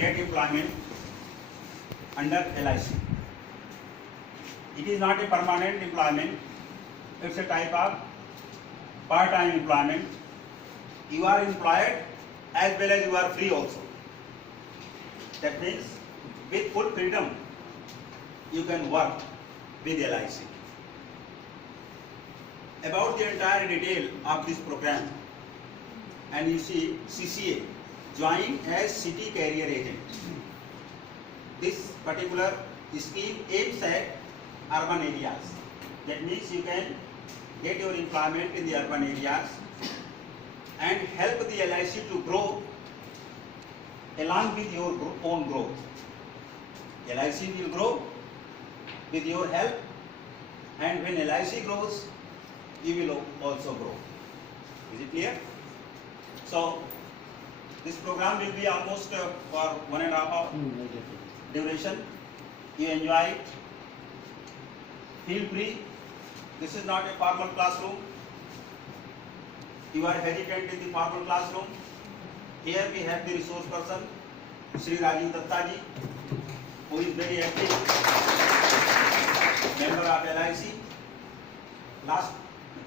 get employment under LIC. It is not a permanent employment, it's a type of part-time employment. You are employed as well as you are free also. That means with full freedom you can work with LIC. About the entire detail of this program, and you see CCA, join as city career agent. This particular scheme aims at urban areas. That means you can get your employment in the urban areas and help the LIC to grow along with your own growth. LIC will grow with your help, and when LIC grows, you will also grow. Is it clear? So this program will be almost for 1.5 hour duration. You enjoy it. Feel free. This is not a formal classroom. You are hesitant in the formal classroom. Here we have the resource person, Sri Rajiv Datta ji, who is very active member of LIC. Last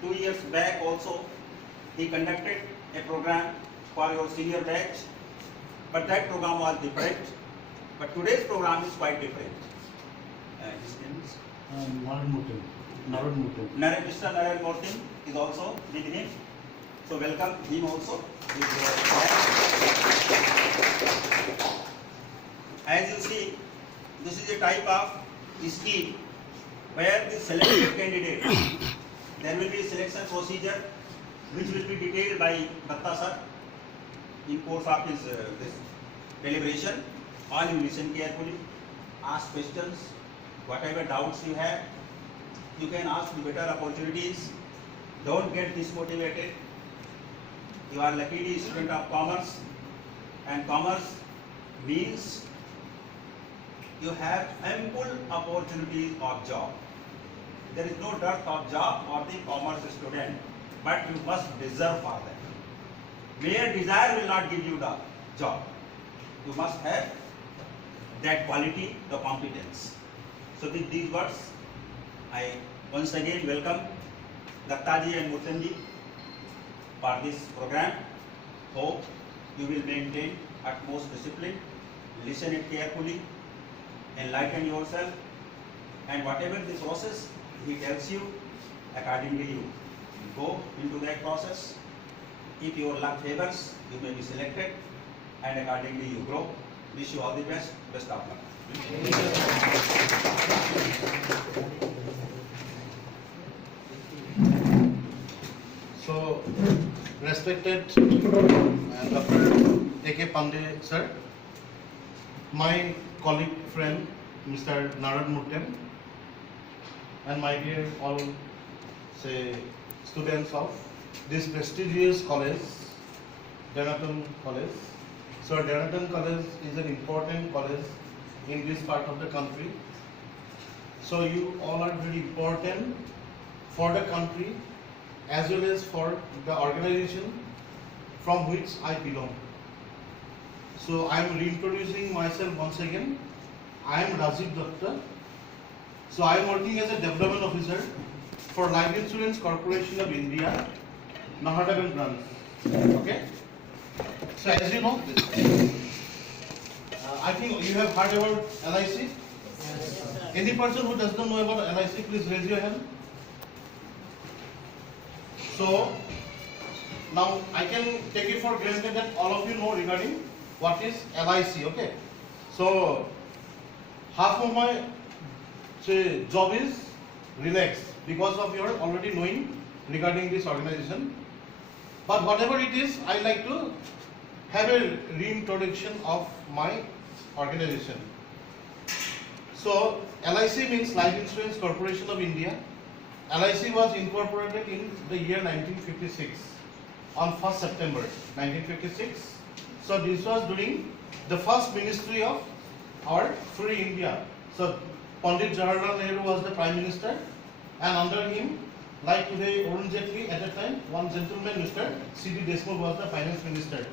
2 years back also, he conducted a program for your senior batch, but that program was different. But today's program is quite different. His name is Narad Mr. Narad Murthy is also with him. So welcome him also. As you see, this is a type of scheme where the selected candidate, there will be a selection procedure which will be detailed by Datta sir in course of his this deliberation. All you listen carefully, ask questions, whatever doubts you have, you can ask the better opportunities. Don't get dismotivated. You are luckily a student of commerce, and commerce means you have ample opportunities of job. There is no dearth of job for the commerce student, but you must deserve for that. Mere desire will not give you the job. You must have that quality, the competence. So with these words, I once again welcome Dattaji and Murthy for this program. Hope you will maintain utmost discipline, listen it carefully, enlighten yourself, and whatever the process he tells you, accordingly you go into that process. If your luck favors, you may be selected, and accordingly you grow. Wish you all the best. Best of luck. So, respected Dr. A.K. Pandey sir, my colleague friend Mr. Narad Murthy, and my dear all students of this prestigious college, Denaton College. So Denaton College is an important college in this part of the country. So you all are very important for the country as well as for the organization from which I belong. So I am reintroducing myself once again. I am Rajiv Datta. So I am working as a development officer for Life Insurance Corporation of India, Nahadagan branch. Okay. So as you know, I think you have heard about LIC. Any person who does not know about LIC, please raise your hand. So now I can take it for granted that all of you know regarding what is LIC. Okay. So half of my job is relaxed because of your already knowing regarding this organization. But whatever it is, I like to have a reintroduction of my organization. So LIC means Life Insurance Corporation of India. LIC was incorporated in the year 1956 on 1st September 1956. So this was during the first ministry of our free India. So Pandit Jawaharlal Nehru was the Prime Minister, and under him, like today Arun Jaitley, at that time one gentleman, Mr. C.D. Deshmukh, was the Finance Minister.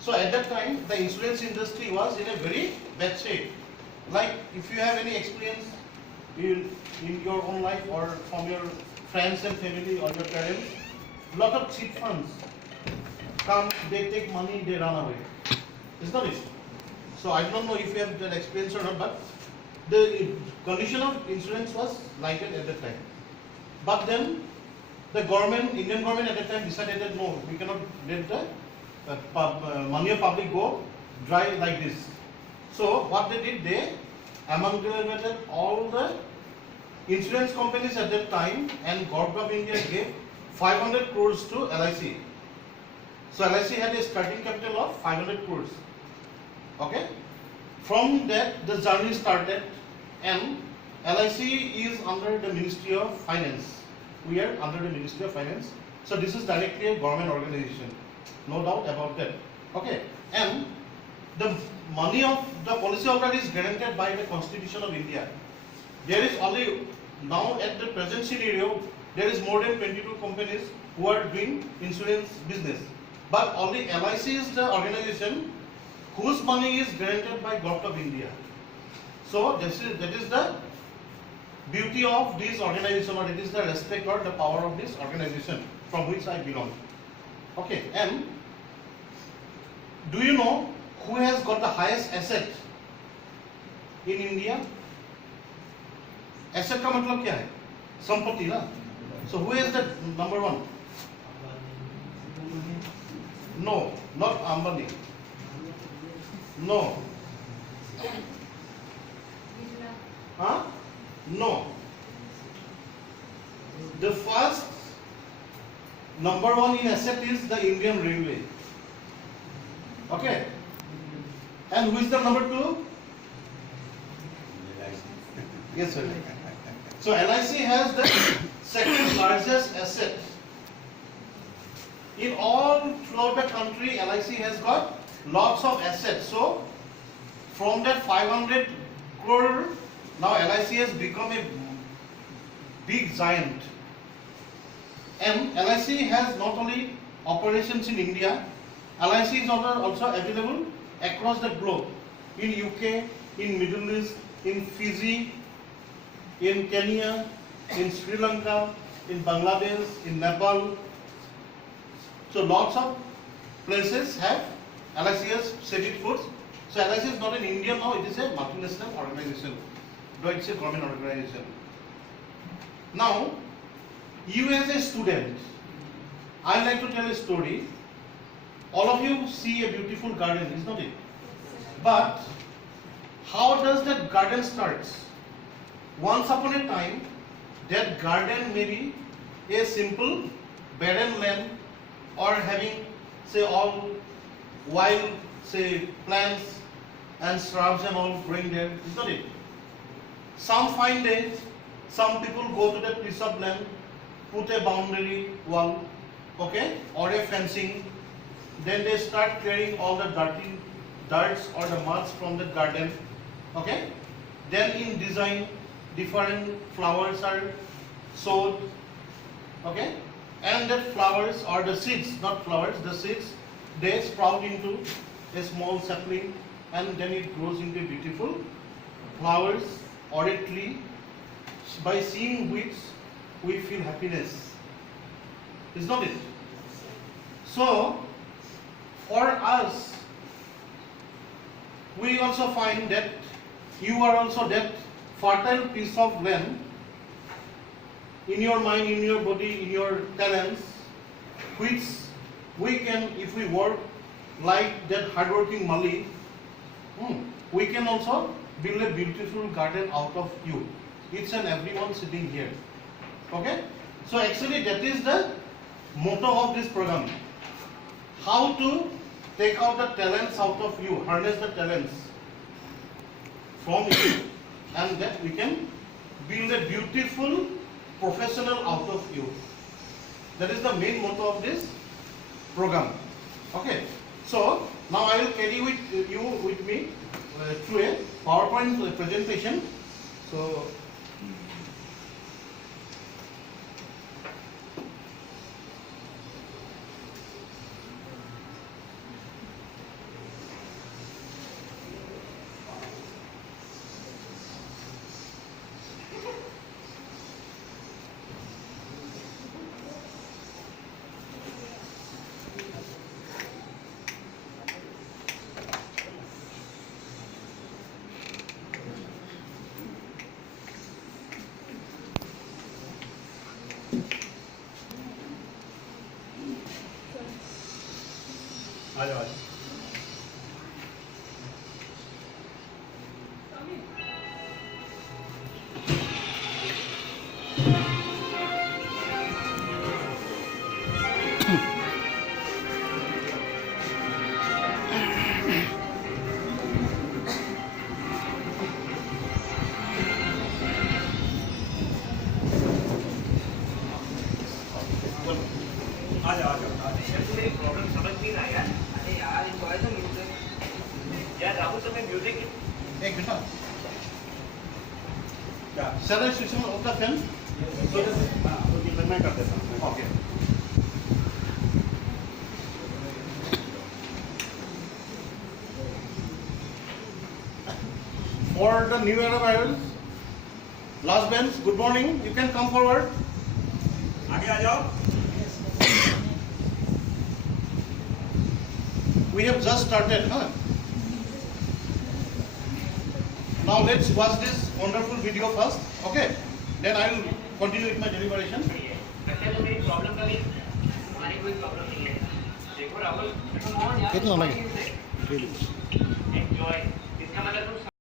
So at that time, the insurance industry was in a very bad shape. Like if you have any experience in your own life or from your friends and family or your parents, lot of cheat funds come, they take money, they run away. Is not it? So I don't know if you have that experience or not, but the condition of insurance was like it at that time. But then the government, Indian government at that time decided that no, we cannot let the money of public go dry like this. So what they did, they amalgamated all the insurance companies at that time, and Government of India gave 500 crores to LIC. So LIC had a starting capital of 500 crores. Okay? From that the journey started, and LIC is under the Ministry of Finance. We are under the Ministry of Finance. So this is directly a government organization. No doubt about that. Okay? And the money of the policyholder is guaranteed by the Constitution of India. There is only, now at the present scenario, there is more than 22 companies who are doing insurance business. But only LIC is the organization whose money is guaranteed by Government of India. So that is the beauty of this organization, or it is the respect or the power of this organization from which I belong. Okay, and do you know who has got the highest asset in India? Asset का मतलब क्या है? संपत्ति ना? So who is the number one? No, not Ambani. No. Huh? No. The first number one in asset is the Indian Railway. Okay. And who is the number two? Yes, sir. So LIC has the second largest asset. In all throughout the country, LIC has got lots of assets. So from that 500 crore, now LIC has become a big giant. And LIC has not only operations in India, LIC is also available across the globe. In UK, in Middle East, in Fiji, in Kenya, in Sri Lanka, in Bangladesh, in Nepal. So lots of places have LIC has set its foot. So LIC is not an Indian now, it is a multinational organization. Though it's a government organization. Now, you as a student, I like to tell a story. All of you see a beautiful garden, is not it? But how does that garden start? Once upon a time, that garden may be a simple barren land, or having, say, all wild, say, plants and shrubs and all growing there, is not it? Some fine days, some people go to that piece of land, put a boundary wall, okay, or a fencing. Then they start clearing all the dirts or the muds from the garden, okay. Then in design, different flowers are sowed, okay. And that flowers or the seeds, not flowers, the seeds, they sprout into a small sapling, and then it grows into beautiful flowers or a tree, by seeing which we feel happiness. Is not it? So, for us, we also find that you are also that fertile piece of land in your mind, in your body, in your talents, which we can, if we work like that hardworking Mali, we can also build a beautiful garden out of you. Each and everyone sitting here. Okay? So actually that is the motto of this program. How to take out the talents out of you, harness the talents from you, and that we can build a beautiful professional out of you. That is the main motto of this program. Okay. So now I will carry you with me through a PowerPoint presentation. So आ जाओ आ जाओ। आ जाओ आ जाओ आ जाओ। यार तू मेरी problem समझ नहीं रहा यार। अरे यार इनको आया था म्यूजिक यार राहुल तुम्हें म्यूजिक एक मिनट हाँ। क्या Shall I switch on the fan? हाँ तो मैं कर देता हूँ। Okay. For the new arrivals, last bench, good morning. You can come forward. आगे आ जाओ। We have just started, huh? Now let's watch this wonderful video first, okay? Then I will continue with my deliberation. नहीं है। लगता है तो मेरी problem का भी हमारी कोई प्रॉब्लम नहीं है। देखो राहुल, come on यार। कितना लगे? एंजॉय। इसका मतलब तुम